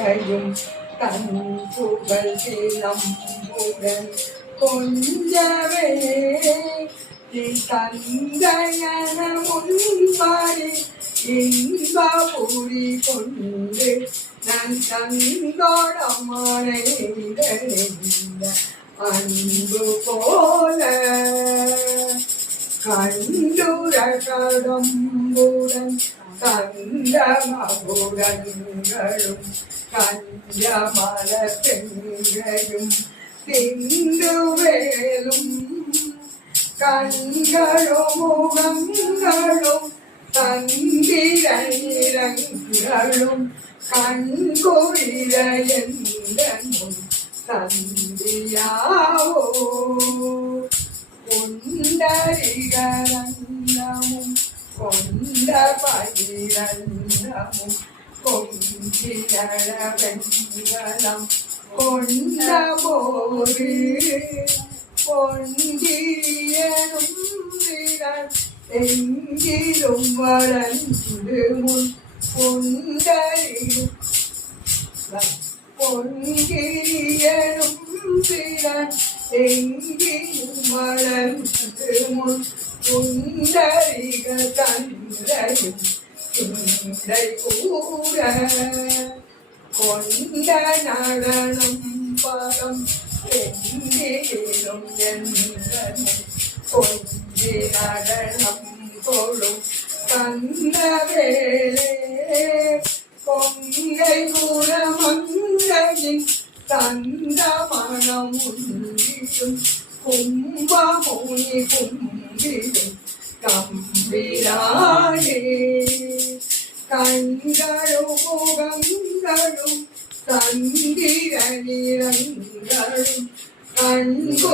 கங்கையும் கண் புகழ் சிலம்புடன் கொஞ்சவே தந்தையன முன்பாரி இன்பபுரி கொண்டு நான் தங்கோடமனைந்த அன்பு போல கண்டுர கடம்புடன் கந்தமகுடங்களும் கஞ்சமல பெண்கையும் திண்டுவேலும் கண்களும் முகங்களும் தந்திரங்களும் கண்குளிர எந்தனும் தந்தியாவோ கொண்டரிகரந்தமும் கொண்ட பகிரந்தமும் கொஞ்சியள வெண்கலம் கொண்ட போது பொன்றியனும் விரல் எங்கிலும் வளர்ந்து முன் பொன்றியனும் விரல் எங்கிலும் வளர்ந்து முன் புண்டரிக தந்தையும் துண்டை கூட கொண்ட நடனம் பதம் எங்கிலும் எந்தனை கொஞ்சி நடனம் கொள்ளும் கந்தவேலே பொங்கை குரமங்கையின் தந்த மனம் உண்டியும் கும்பமுனி கும்பிடும் கம்பிரானே கண்களும் முகங்களும் தந்திர நிறங்களும் கண்கு